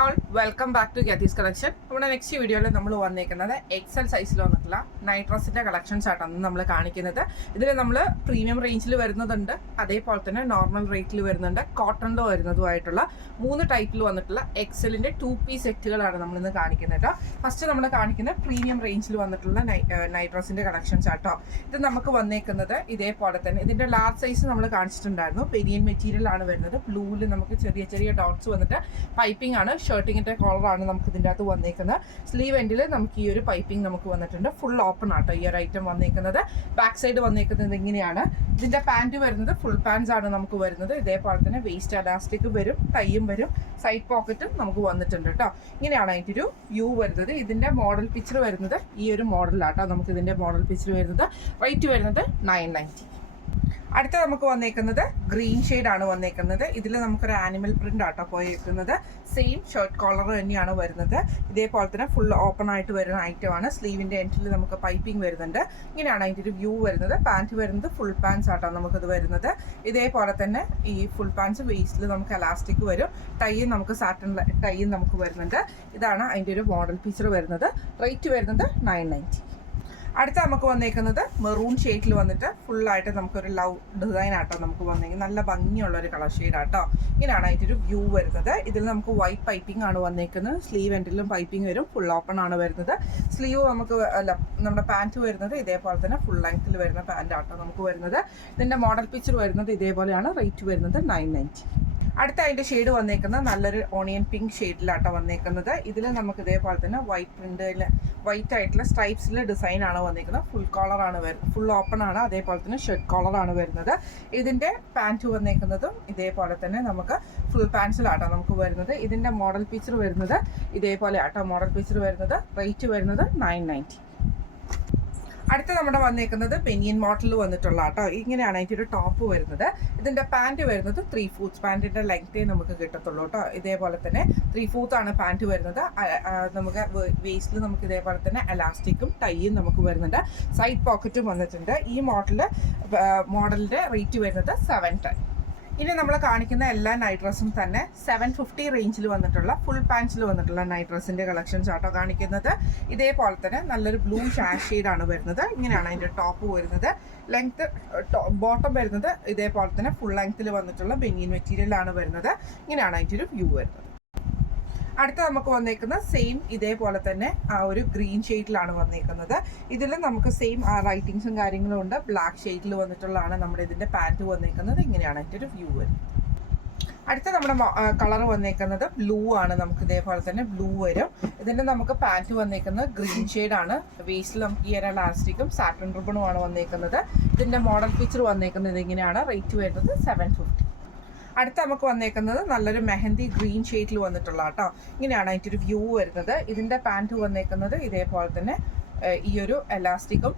All welcome back to Geethi's collection. നമ്മുടെ next വീഡിയോയിൽ നമ്മൾ വന്നേക്കുന്നത് എക്സൽ സൈസിൽ വന്നിട്ടുള്ള നൈറ്റ് ഡ്രസ്സിൻ്റെ കളക്ഷൻസ് ആയിട്ടാണ് നമ്മൾ കാണിക്കുന്നത്. ഇതിൽ നമ്മൾ പ്രീമിയം റേഞ്ചിൽ വരുന്നതുണ്ട്, അതേപോലെ തന്നെ നോർമൽ റേറ്റിൽ വരുന്നുണ്ട്, കോട്ടണിൽ വരുന്നതുമായിട്ടുള്ള 3 ടൈപ്പിൽ വന്നിട്ടുള്ള എക്സലിൻ്റെ 2 പീസ് സെറ്റുകളാണ് നമ്മളിന്ന് കാണിക്കുന്നത് കേട്ടോ. ഫസ്റ്റ് നമ്മൾ കാണിക്കുന്ന പ്രീമിയം റേഞ്ചിൽ വന്നിട്ടുള്ള നൈറ്റ് ഡ്രസ്സിൻ്റെ കളക്ഷൻസ് ആട്ടോ. ഇത് നമുക്ക് വന്നേക്കുന്നത് ഇതേപോലെ തന്നെ ഇതിൻ്റെ ലാർജ് സൈസ് നമ്മൾ കാണിച്ചിട്ടുണ്ടായിരുന്നു. പെരിയൻ മെറ്റീരിയൽ ആണ് വരുന്നത്. ബ്ലൂവിൽ നമുക്ക് ചെറിയ ചെറിയ ഡോട്ട്സ് വന്നിട്ട് പൈപ്പിംഗ് ആണ്, ഷർട്ടിങ്ങിൻ്റെ കോളറാണ് നമുക്ക് ഇതിൻ്റെ അകത്ത് വന്നേക്കുന്നത്. സ്ലീവ് എൻഡിൽ നമുക്ക് ഈ ഒരു പൈപ്പിംഗ് നമുക്ക് വന്നിട്ടുണ്ട്. ഫുൾ ഓപ്പൺ ആട്ടോ ഈ ഒരു ഐറ്റം വന്നേക്കുന്നത്. ബാക്ക് സൈഡ് വന്നേക്കുന്നത് ഇങ്ങനെയാണ്. ഇതിൻ്റെ പാൻറ് വരുന്നത് ഫുൾ പാൻസ് ആണ് നമുക്ക് വരുന്നത്. ഇതേപോലെ തന്നെ വേസ്റ്റ് അലാസ്റ്റിക് വരും, ടൈയും വരും, സൈഡ് പോക്കറ്റും നമുക്ക് വന്നിട്ടുണ്ട് കേട്ടോ. ഇങ്ങനെയാണ് അതിൻ്റെ ഒരു വ്യൂ വരുന്നത്. ഇതിൻ്റെ മോഡൽ പിക്ചർ വരുന്നത് ഈ ഒരു മോഡലാട്ടോ. നമുക്ക് ഇതിൻ്റെ മോഡൽ പിക്ചർ വരുന്നത്. റേറ്റ് വരുന്നത് 990. അടുത്ത നമുക്ക് വന്നേക്കുന്നത് ഗ്രീൻ ഷെയ്ഡാണ് വന്നേക്കുന്നത്. ഇതിൽ നമുക്കൊരു ആനിമൽ പ്രിൻ്റ് ആട്ടോ പോയേക്കുന്നത്. സെയിം ഷർട്ട് കോളർ തന്നെയാണ് വരുന്നത്. ഇതേപോലെ തന്നെ ഫുൾ ഓപ്പൺ ആയിട്ട് വരുന്ന ഐറ്റമാണ്. സ്ലീവിൻ്റെ എൻഡിൽ നമുക്ക് പൈപ്പിംഗ് വരുന്നുണ്ട്. ഇങ്ങനെയാണ് അതിൻ്റെ ഒരു വ്യൂ വരുന്നത്. പാൻറ്റ് വരുന്നത് ഫുൾ പാൻസ് ആട്ടോ നമുക്കത് വരുന്നത്. ഇതേപോലെ തന്നെ ഈ ഫുൾ പാൻസ് വേസ്റ്റിൽ നമുക്ക് എലാസ്റ്റിക് വരും. ടൈയും നമുക്ക് സാറ്റൻ ടൈയും നമുക്ക് വരുന്നുണ്ട്. ഇതാണ് അതിൻ്റെ ഒരു മോഡൽ പിക്ചർ വരുന്നത്. റേറ്റ് വരുന്നത് 990. അടുത്ത നമുക്ക് വന്നേക്കുന്നത് മെറൂൺ ഷെയ്ഡിൽ വന്നിട്ട് ഫുള്ളായിട്ട് നമുക്കൊരു ലവ് ഡിസൈൻ ആട്ടോ നമുക്ക് വന്നേക്കുന്നത്. നല്ല ഭംഗിയുള്ളൊരു കളർ ഷെയ്ഡാട്ടോ. ഇങ്ങനെയാണ് അതിൻ്റെ ഒരു വ്യൂ വരുന്നത്. ഇതിൽ നമുക്ക് വൈറ്റ് പൈപ്പിംഗ് ആണ് വന്നേക്കുന്നത്. സ്ലീവ് എൻഡിലും പൈപ്പിംഗ് വരും. ഫുൾ ഓപ്പൺ ആണ് വരുന്നത്. സ്ലീവ് നമുക്ക് നമ്മുടെ പാൻറ്റ് വരുന്നത് ഇതേപോലെ തന്നെ ഫുൾ ലെങ്ത്തിൽ വരുന്ന പാൻറ്റ് ആട്ടോ നമുക്ക് വരുന്നത്. ഇതിൻ്റെ മോഡൽ പിക്ചർ വരുന്നത് ഇതേപോലെയാണ്. റേറ്റ് വരുന്നത് 990. അടുത്ത അതിൻ്റെ ഷെയ്ഡ് വന്നേക്കുന്നത് നല്ലൊരു ഓണിയൻ പിങ്ക് ഷെയ്ഡിലാട്ടോ വന്നേക്കുന്നത്. ഇതിൽ നമുക്ക് ഇതേപോലെ തന്നെ വൈറ്റ് പ്രിൻ്റിൽ വൈറ്റ് ആയിട്ടുള്ള സ്ട്രൈപ്സിൽ ഡിസൈൻ ആണ് വന്നേക്കുന്നത്. ഫുൾ കോളറാണ് വരുന്നത്. ഫുൾ ഓപ്പൺ ആണ്. അതേപോലെ തന്നെ ഷർട്ട് കോളറാണ് വരുന്നത്. ഇതിൻ്റെ പാൻറ്റ് വന്നേക്കുന്നതും ഇതേപോലെ തന്നെ നമുക്ക് ഫുൾ പാൻസിലാട്ടോ നമുക്ക് വരുന്നത്. ഇതിൻ്റെ മോഡൽ പിക്ചർ വരുന്നത് ഇതേപോലെ ആട്ടോ മോഡൽ പിക്ചർ വരുന്നത്. റേറ്റ് വരുന്നത് 990. അടുത്ത നമ്മുടെ വന്നേക്കുന്നത് ബനിയൻ മോഡലിൽ വന്നിട്ടുള്ള ആട്ടോ. ഇങ്ങനെയാണ് അതിൻ്റെ ഒരു ടോപ്പ് വരുന്നത്. ഇതിൻ്റെ പാൻറ്റ് വരുന്നത് 3/4 പാൻറ്റിൻ്റെ ലെങ്ത്തേ നമുക്ക് കിട്ടത്തുള്ളൂ കേട്ടോ. ഇതേപോലെ തന്നെ 3/4 ആണ് പാൻറ്റ് വരുന്നത്. നമുക്ക് വേസ്റ്റിൽ നമുക്ക് ഇതേപോലെ തന്നെ എലാസ്റ്റിക്കും ടൈയും നമുക്ക് വരുന്നുണ്ട്. സൈഡ് പോക്കറ്റും വന്നിട്ടുണ്ട്. ഈ മോഡലിൻ്റെ റേറ്റ് വരുന്നത് 710. ഇനി നമ്മൾ കാണിക്കുന്ന എല്ലാ നൈറ്റ് ഡ്രസ്സും തന്നെ 750 റേഞ്ചിൽ വന്നിട്ടുള്ള ഫുൾ പാൻസിൽ വന്നിട്ടുള്ള നൈറ്റ് ഡ്രസ്സിൻ്റെ കളക്ഷൻസ് ആട്ടോ കാണിക്കുന്നത്. ഇതേപോലെ തന്നെ നല്ലൊരു ബ്ലൂ ഷെയ്ഡാണ് വരുന്നത്. ഇങ്ങനെയാണ് അതിൻ്റെ ടോപ്പ് വരുന്നത്. ലെങ്ത്ത് ബോട്ടം വരുന്നത് ഇതേപോലെ തന്നെ ഫുൾ ലെങ്ത്തിൽ വന്നിട്ടുള്ള ബനിയൻ മെറ്റീരിയലാണ് വരുന്നത്. ഇങ്ങനെയാണ് അതിൻ്റെ ഒരു വ്യൂ വരുന്നത്. അടുത്ത നമുക്ക് വന്നേക്കുന്ന സെയിം ഇതേപോലെ തന്നെ ആ ഒരു ഗ്രീൻ ഷെയ്ഡിലാണ് വന്നേക്കുന്നത്. ഇതിൽ നമുക്ക് സെയിം ആ റൈറ്റിങ്സും കാര്യങ്ങളും ഉണ്ട്. ബ്ലാക്ക് ഷെയ്ഡിൽ വന്നിട്ടുള്ളതാണ് നമ്മുടെ ഇതിൻ്റെ പാൻറ്റ് വന്നേക്കുന്നത്. ഇങ്ങനെയാണ് അതിൻ്റെ ഒരു വ്യൂ വരുന്നത്. അടുത്ത നമ്മുടെ കളർ വന്നേക്കുന്നത് ബ്ലൂ ആണ്. നമുക്ക് ഇതേപോലെ തന്നെ ബ്ലൂ വരും. ഇതിൻ്റെ നമുക്ക് പാൻറ്റ് വന്നേക്കുന്നത് ഗ്രീൻ ഷെയ്ഡാണ്. വേസ്റ്റിൽ നമുക്ക് ഈ ഒരു ഇലാസ്റ്റിക്കും സാറ്റൻ റിബണുമാണ് വന്നേക്കുന്നത്. ഇതിൻ്റെ മോഡൽ പിക്ചർ വന്നേക്കുന്നത് ഇങ്ങനെയാണ്. റേറ്റ് വരുന്നത് 750. അടുത്ത നമുക്ക് വന്നേക്കുന്നത് നല്ലൊരു മെഹന്തി ഗ്രീൻ ഷെയ്ഡിൽ വന്നിട്ടുള്ള കേട്ടോ. ഇങ്ങനെയാണ് അതിൻ്റെ ഒരു വ്യൂ വരുന്നത്. ഇതിൻ്റെ പാൻറ്റ് വന്നേക്കുന്നത് ഇതേപോലെ തന്നെ ഈ ഒരു എലാസ്റ്റിക്കും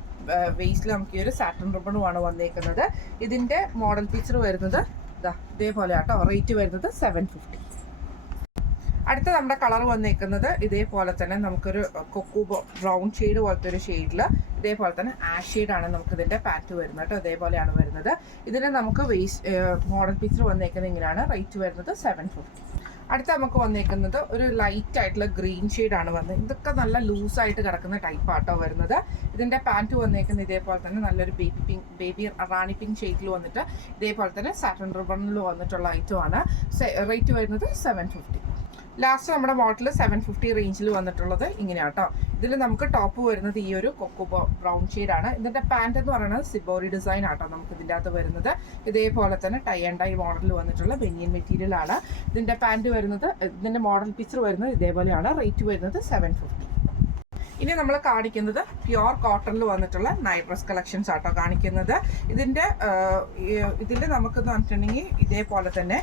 വേസ്റ്റിൽ നമുക്ക് ഈ ഒരു സാറ്റൻ റിബണുമാണ് വന്നേക്കുന്നത്. ഇതിൻ്റെ മോഡൽ പിക്ചർ വരുന്നത് ഇതേപോലെ ആട്ടോ. റേറ്റ് വരുന്നത് 750. അടുത്ത നമ്മുടെ കളർ വന്നേക്കുന്നത് ഇതേപോലെ തന്നെ നമുക്കൊരു കൊക്കു ബ്രൗൺ ഷെയ്ഡ് പോലത്തെ ഒരു ഷെയ്ഡിൽ ഇതേപോലെ തന്നെ ആഷ് ഷെയ്ഡാണ് നമുക്ക് ഇതിൻ്റെ പാൻറ്റ് വരുന്നത് കേട്ടോ. ഇതേപോലെയാണ് വരുന്നത്. ഇതിന് നമുക്ക് മോഡൽ പിക്ചർ വന്നേക്കുന്നത് ഇങ്ങനെയാണ്. റേറ്റ് വരുന്നത് 750. അടുത്ത നമുക്ക് വന്നേക്കുന്നത് ഒരു ലൈറ്റ് ആയിട്ടുള്ള ഗ്രീൻ ഷെയ്ഡാണ് വന്നത്. ഇതൊക്കെ നല്ല ലൂസായിട്ട് കിടക്കുന്ന ടൈപ്പാട്ടോ വരുന്നത്. ഇതിൻ്റെ പാൻറ്റ് വന്നേക്കുന്നത് ഇതേപോലെ തന്നെ നല്ലൊരു ബേബി റാണി പിങ്ക് ഷെയ്ഡിൽ വന്നിട്ട് ഇതേപോലെ തന്നെ സാറ്റൻ റിബണിൽ വന്നിട്ടുള്ള ഐറ്റമാണ്. റേറ്റ് വരുന്നത് 750. ലാസ്റ്റ് നമ്മുടെ മോഡൽ 750 റേഞ്ചിൽ വന്നിട്ടുള്ളത് ഇങ്ങനെയാട്ടോ. ഇതിൽ നമുക്ക് ടോപ്പ് വരുന്നത് ഈ ഒരു കൊക്കോ ബ്രൗൺ ഷെയ്ഡാണ്. ഇതിൻ്റെ പാൻറ്റ് എന്ന് പറയുന്നത് സിബോറി ഡിസൈൻ ആട്ടോ നമുക്ക് ഇതിൻ്റെ അകത്ത് വരുന്നത്. ഇതേപോലെ തന്നെ ടൈ ആൻഡ് ഡൈ മോഡലിൽ വന്നിട്ടുള്ള ബനിയൻ മെറ്റീരിയൽ ആണ്. ഇതിൻ്റെ പാൻറ്റ് വരുന്നത് ഇതിൻ്റെ മോഡൽ പിക്ചർ വരുന്നത് ഇതേപോലെയാണ്. റേറ്റ് വരുന്നത് 750. ഇനി നമ്മൾ കാണിക്കുന്നത് പ്യുവർ കോട്ടണിൽ വന്നിട്ടുള്ള നൈറ്റ് ഡ്രസ് കളക്ഷൻസ് ആട്ടോ കാണിക്കുന്നത്. ഇതിൽ നമുക്കെന്ന് പറഞ്ഞിട്ടുണ്ടെങ്കിൽ ഇതേപോലെ തന്നെ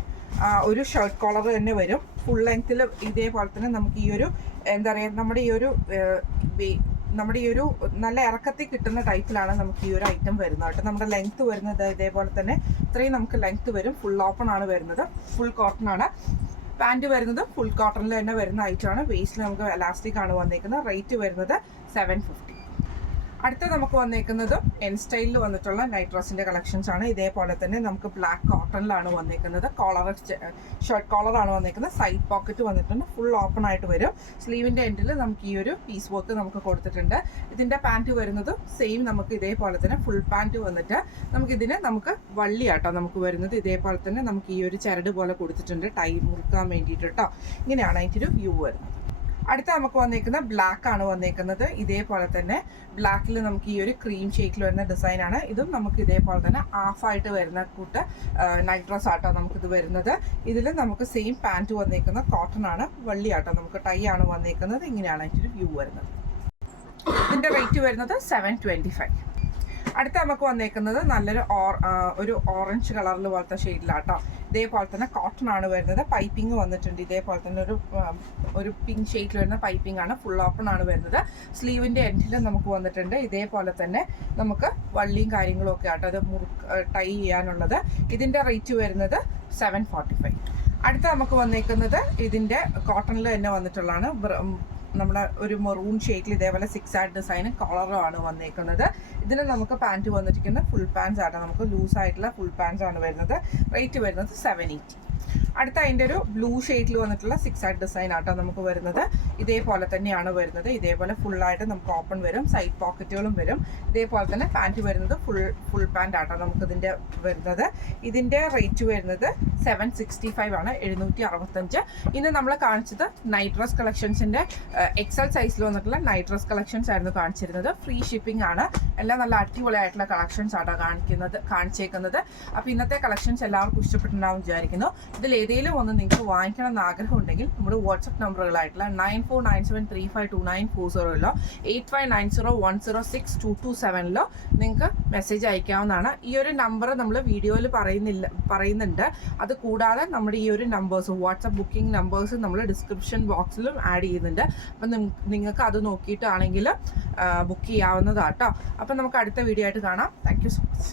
ഒരു ഷർട്ട് കോളർ തന്നെ വരും. ഫുൾ ലെങ്ത്തിൽ ഇതേപോലെ തന്നെ നമുക്ക് ഈ ഒരു എന്താ പറയുക നമ്മുടെ ഈ ഒരു നല്ല ഇറക്കത്തിൽ കിട്ടുന്ന ടൈപ്പിലാണ് നമുക്ക് ഈ ഒരു ഐറ്റം വരുന്നത് കേട്ടോ. നമ്മുടെ ലെങ്ത്ത് വരുന്നത് ഇതേപോലെ തന്നെ ഇത്രയും നമുക്ക് ലെങ്ത്ത് വരും. ഫുൾ ഓപ്പൺ ആണ് വരുന്നത്. ഫുൾ കോട്ടൺ ആണ്. പാൻറ്റ് വരുന്നത് ഫുൾ കോട്ടണിൽ തന്നെ വരുന്ന ഐറ്റമാണ്. വേസ്റ്റിൽ നമുക്ക് എലാസ്റ്റിക് ആണ് വന്നേക്കുന്നത്. റേറ്റ് വരുന്നത് 750. അടുത്ത നമുക്ക് വന്നേക്കുന്നത് എൻ സ്റ്റൈലിൽ വന്നിട്ടുള്ള നൈറ്റ് ഡ്രസ്സിൻ്റെ കളക്ഷൻസ് ആണ്. ഇതേപോലെ തന്നെ നമുക്ക് ബ്ലാക്ക് കോട്ടണിലാണ് വന്നേക്കുന്നത്. ഷർട്ട് കോളറാണ് വന്നേക്കുന്നത്. സൈഡ് പോക്കറ്റ് വന്നിട്ടുണ്ട്. ഫുൾ ഓപ്പൺ ആയിട്ട് വരും. സ്ലീവിൻ്റെ എൻഡിൽ നമുക്ക് ഈ ഒരു പീസ് വർക്ക് നമുക്ക് കൊടുത്തിട്ടുണ്ട്. ഇതിൻ്റെ പാൻറ്റ് വരുന്നത് സെയിം നമുക്ക് ഇതേപോലെ തന്നെ ഫുൾ പാൻറ്റ് വന്നിട്ട് നമുക്ക് വള്ളിയാട്ടോ നമുക്ക് വരുന്നത്. ഇതേപോലെ തന്നെ നമുക്ക് ഈ ഒരു ചരട് പോലെ കൊടുത്തിട്ടുണ്ട് ടൈ മുറുക്കാൻ വേണ്ടിയിട്ട് കേട്ടോ. ഇങ്ങനെയാണ് അതിൻ്റെ ഒരു വ്യൂ വരുന്നത്. അടുത്ത നമുക്ക് വന്നേക്കുന്നത് ബ്ലാക്ക് ആണ് വന്നേക്കുന്നത്. ഇതേപോലെ തന്നെ ബ്ലാക്കിൽ നമുക്ക് ഈ ഒരു ക്രീം ഷേക്കിൽ വരുന്ന ഡിസൈനാണ്. ഇതും നമുക്ക് ഇതേപോലെ തന്നെ ഹാഫായിട്ട് വരുന്ന കൂട്ട് നൈറ്റ് ഡ്രസ് ആട്ടോ നമുക്കിത് വരുന്നത്. ഇതിൽ നമുക്ക് സെയിം പാൻറ്റ് വന്നേക്കുന്നത് കോട്ടൺ ആണ്. വള്ളിയാട്ടോ നമുക്ക് ടൈ ആണ് വന്നേക്കുന്നത്. ഇങ്ങനെയാണ് അതിൻ്റെ വ്യൂ വരുന്നത്. ഇതിൻ്റെ റേറ്റ് വരുന്നത് 725. അടുത്ത നമുക്ക് വന്നേക്കുന്നത് നല്ലൊരു ഒരു ഓറഞ്ച് കളറിൽ പോലത്തെ ഷെയ്ഡിലാട്ടോ. ഇതേപോലെ തന്നെ കോട്ടൺ ആണ് വരുന്നത്. പൈപ്പിംഗ് വന്നിട്ടുണ്ട്. ഇതേപോലെ തന്നെ ഒരു പിങ്ക് ഷെയ്ഡിൽ വരുന്ന പൈപ്പിംഗ് ആണ്. ഫുൾ ഓപ്പൺ ആണ് വരുന്നത്. സ്ലീവിൻ്റെ എൻഡിൽ നമുക്ക് വന്നിട്ടുണ്ട്. ഇതേപോലെ തന്നെ നമുക്ക് വള്ളിയും കാര്യങ്ങളും ഒക്കെ ആട്ടോ അത് ടൈ ചെയ്യാനുള്ളത്. ഇതിൻ്റെ റേറ്റ് വരുന്നത് 745. അടുത്ത നമുക്ക് വന്നേക്കുന്നത് ഇതിൻ്റെ കോട്ടണിൽ തന്നെ വന്നിട്ടുള്ളതാണ്. നമ്മുടെ ഒരു മെറൂൺ ഷെയ്ഡിൽ ഇതേപോലെ 6 ആഡ് ഡിസൈൻ കളറും ആണ് വന്നേക്കുന്നത്. ഇതിന് നമുക്ക് പാൻറ്റ് വന്നിരിക്കുന്നത് ഫുൾ പാൻസ് ആട്ടോ. നമുക്ക് ലൂസായിട്ടുള്ള ഫുൾ പാൻസ് ആണ് വരുന്നത്. റേറ്റ് വരുന്നത് 780. അടുത്ത അതിൻ്റെ ഒരു ബ്ലൂ ഷെയ്ഡിൽ വന്നിട്ടുള്ള 6 ആഡ് ഡിസൈൻ ആട്ടോ നമുക്ക് വരുന്നത്. ഇതേപോലെ തന്നെയാണ് വരുന്നത്. ഇതേപോലെ ഫുള്ളായിട്ട് നമുക്ക് ഓപ്പൺ വരും. സൈഡ് പോക്കറ്റുകളും വരും. ഇതേപോലെ തന്നെ പാൻറ്റ് വരുന്നത് ഫുൾ പാൻറ്റ് ആട്ടോ നമുക്കിതിൻ്റെ വരുന്നത്. ഇതിൻ്റെ റേറ്റ് വരുന്നത് 765 ആണ്. 765. ഇന്ന് നമ്മൾ കാണിച്ചത് നൈറ്റ് ഡ്രസ് കളക്ഷൻസിൻ്റെ എക്സൽ സൈസിൽ വന്നിട്ടുള്ള നൈറ്റ് ഡ്രസ് കളക്ഷൻസ് ആയിരുന്നു കാണിച്ചിരുന്നത്. ഫ്രീ ഷിപ്പിംഗ് ആണ്. എല്ലാം നല്ല അടിപൊളിയായിട്ടുള്ള കളക്ഷൻസ് ആട്ടോ കാണിച്ചേക്കുന്നത്. അപ്പോൾ ഇന്നത്തെ കളക്ഷൻസ് എല്ലാവർക്കും ഇഷ്ടപ്പെട്ടുണ്ടാവും വിചാരിക്കുന്നു. ഇതിൽ ഏതെങ്കിലും ഒന്ന് നിങ്ങൾക്ക് വാങ്ങിക്കണം എന്ന് ആഗ്രഹം ഉണ്ടെങ്കിൽ നമ്മുടെ വാട്സപ്പ് നമ്പറുകളായിട്ടുള്ള 9497352940 8590106227 നിങ്ങൾക്ക് മെസ്സേജ് അയക്കാവുന്നതാണ്. ഈ ഒരു നമ്പർ നമ്മൾ വീഡിയോയിൽ പറയുന്നുണ്ട്. അത് കൂടാതെ നമ്മുടെ ഈ ഒരു നമ്പേഴ്സ് വാട്സപ്പ് ബുക്കിംഗ് നമ്പേഴ്സ് നമ്മൾ ഡിസ്ക്രിപ്ഷൻ ബോക്സിലും ആഡ് ചെയ്യുന്നുണ്ട്. അപ്പം നിങ്ങൾക്ക് അത് നോക്കിയിട്ടാണെങ്കിൽ ബുക്ക് ചെയ്യാവുന്നതാട്ടോ. അപ്പം നമുക്ക് അടുത്ത വീഡിയോ ആയിട്ട് കാണാം. Thank you so much.